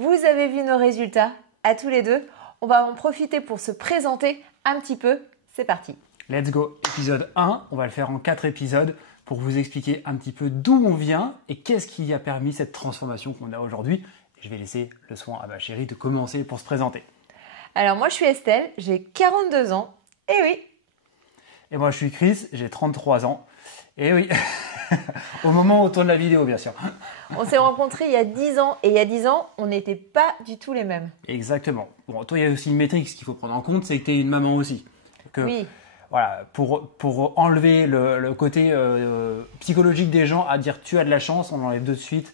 Vous avez vu nos résultats à tous les deux. On va en profiter pour se présenter un petit peu. C'est parti. Let's go. Épisode 1, on va le faire en 4 épisodes pour vous expliquer un petit peu d'où on vient et qu'est-ce qui a permis cette transformation qu'on a aujourd'hui. Je vais laisser le soin à ma chérie de commencer pour se présenter. Alors moi je suis Estelle, j'ai 42 ans. Et oui. Et moi je suis Chris, j'ai 33 ans. Et oui, au moment où on tourne la vidéo bien sûr. On s'est rencontrés il y a 10 ans et il y a 10 ans, on n'était pas du tout les mêmes. Exactement. Bon, toi il y a aussi une métrique, ce qu'il faut prendre en compte, c'est que tu es une maman aussi. Oui. Voilà, pour enlever le côté psychologique des gens à dire tu as de la chance, on enlève de suite.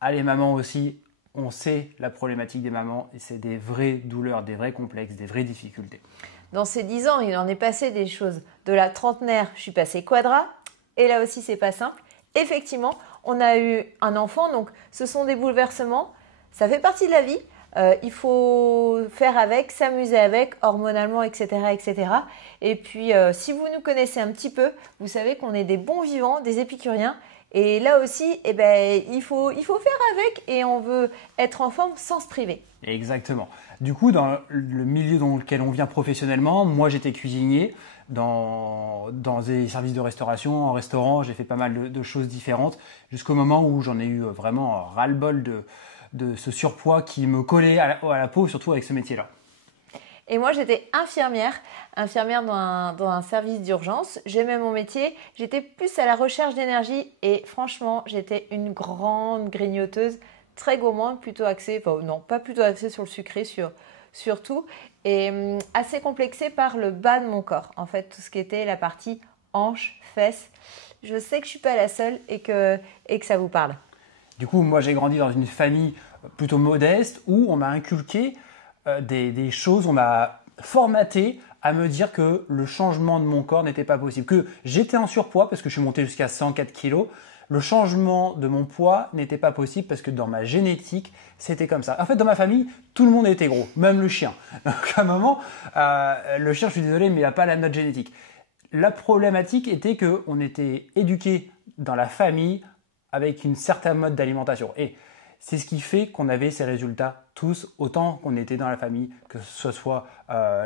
Allez, maman aussi, on sait la problématique des mamans et c'est des vraies douleurs, des vrais complexes, des vraies difficultés. Dans ces 10 ans, il en est passé des choses. De la trentenaire, je suis passée quadra et là aussi, c'est pas simple. Effectivement, on a eu un enfant, donc ce sont des bouleversements. Ça fait partie de la vie. Il faut faire avec, s'amuser avec, hormonalement, etc. etc. Et puis, si vous nous connaissez un petit peu, vous savez qu'on est des bons vivants, des épicuriens. Et là aussi, il faut faire avec et on veut être en forme sans se priver. Exactement. Du coup, dans le milieu dans lequel on vient professionnellement, moi j'étais cuisinier dans des services de restauration, en restaurant, j'ai fait pas mal de choses différentes jusqu'au moment où j'en ai eu vraiment ras-le-bol de ce surpoids qui me collait à la peau, surtout avec ce métier-là. Et moi, j'étais infirmière dans un service d'urgence. J'aimais mon métier. J'étais plus à la recherche d'énergie et franchement, j'étais une grande grignoteuse, très gourmande, plutôt axée, enfin non, pas plutôt axée sur le sucré, surtout, et assez complexée par le bas de mon corps. En fait, tout ce qui était la partie hanche, fesses. Je sais que je suis pas la seule et que ça vous parle. Du coup, moi, j'ai grandi dans une famille plutôt modeste où on m'a inculqué des choses, on m'a formaté à me dire que le changement de mon corps n'était pas possible, que j'étais en surpoids parce que je suis monté jusqu'à 104 kilos. Le changement de mon poids n'était pas possible parce que dans ma génétique, c'était comme ça. En fait, dans ma famille, tout le monde était gros, même le chien. Donc à un moment, le chien, je suis désolé, mais il n'a pas la note génétique. La problématique était qu'on était éduqué dans la famille avec une certaine mode d'alimentation. Et c'est ce qui fait qu'on avait ces résultats tous, autant qu'on était dans la famille, que ce soit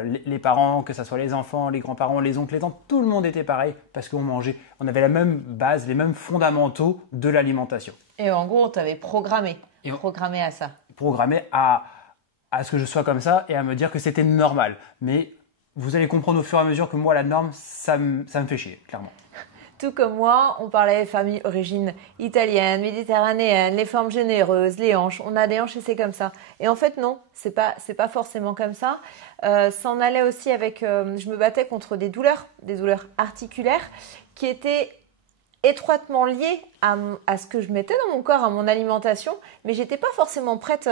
les parents, que ce soit les enfants, les grands-parents, les oncles, les tantes, tout le monde était pareil parce qu'on mangeait, on avait la même base, les mêmes fondamentaux de l'alimentation. Et en gros, on t'avait programmé à ça. Programmé à ce que je sois comme ça et à me dire que c'était normal. Mais vous allez comprendre au fur et à mesure que moi, la norme, ça me fait chier, clairement. Tout comme moi, on parlait famille origine italienne, méditerranéenne, les formes généreuses, les hanches. On a des hanches et c'est comme ça. Et en fait, non, c'est pas forcément comme ça. Ça en allait aussi avec. Je me battais contre des douleurs articulaires qui étaient étroitement liées à ce que je mettais dans mon corps, à mon alimentation, mais j'étais pas forcément prête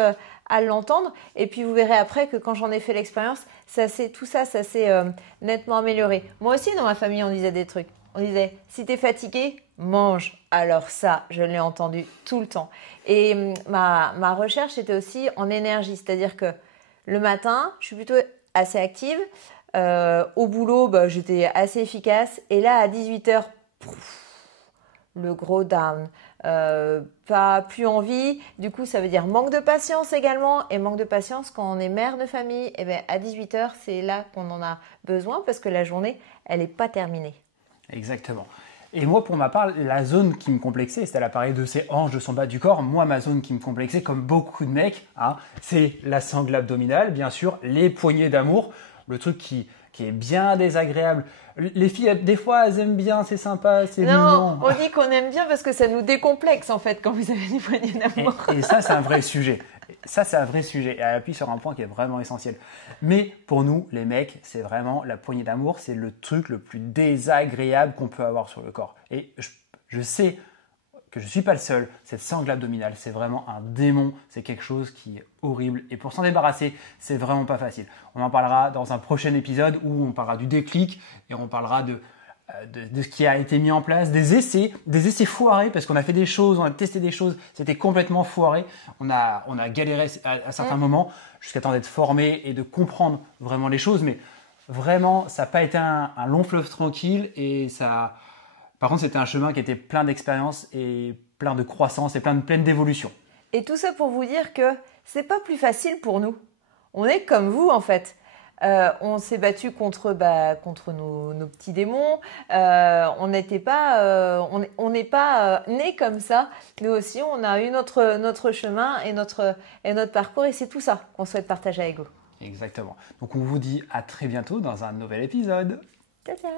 à l'entendre. Et puis vous verrez après que quand j'en ai fait l'expérience, tout ça s'est nettement amélioré. Moi aussi, dans ma famille, on disait des trucs. On disait, si tu es fatigué, mange. Alors ça, je l'ai entendu tout le temps. Et ma recherche était aussi en énergie. C'est-à-dire que le matin, je suis plutôt assez active. Au boulot, j'étais assez efficace. Et là, à 18h, le gros down. Pas plus envie. Du coup, ça veut dire manque de patience également. Et manque de patience quand on est mère de famille. Et bien, à 18h, c'est là qu'on en a besoin parce que la journée, elle n'est pas terminée. Exactement. Et moi, pour ma part, la zone qui me complexait, c'était l'appareil de ses hanches, de son bas du corps. Moi, ma zone qui me complexait, comme beaucoup de mecs, c'est la sangle abdominale, bien sûr, les poignées d'amour, le truc qui est bien désagréable. Les filles, des fois, elles aiment bien, c'est sympa, c'est mignon. Non, on dit qu'on aime bien parce que ça nous décomplexe, en fait, quand vous avez des poignées d'amour. Et ça, c'est un vrai sujet. Ça, c'est un vrai sujet. Et elle appuie sur un point qui est vraiment essentiel. Mais pour nous, les mecs, c'est vraiment la poignée d'amour. C'est le truc le plus désagréable qu'on peut avoir sur le corps. Et je sais que je ne suis pas le seul. Cette sangle abdominale, c'est vraiment un démon. C'est quelque chose qui est horrible. Et pour s'en débarrasser, c'est vraiment pas facile. On en parlera dans un prochain épisode où on parlera du déclic et on parlera de ce qui a été mis en place, des essais foirés, parce qu'on a fait des choses, on a testé des choses, c'était complètement foiré. On a galéré à certains moments jusqu'à temps d'être formé et de comprendre vraiment les choses, mais vraiment, ça n'a pas été un long fleuve tranquille et ça. Par contre, c'était un chemin qui était plein d'expérience et plein de croissance et plein d'évolution. Et tout ça pour vous dire que c'est pas plus facile pour nous. On est comme vous en fait. On s'est battu contre nos petits démons. On n'est pas né comme ça. Nous aussi, on a eu notre chemin et notre parcours. Et c'est tout ça qu'on souhaite partager avec vous. Exactement. Donc on vous dit à très bientôt dans un nouvel épisode. Ciao, ciao.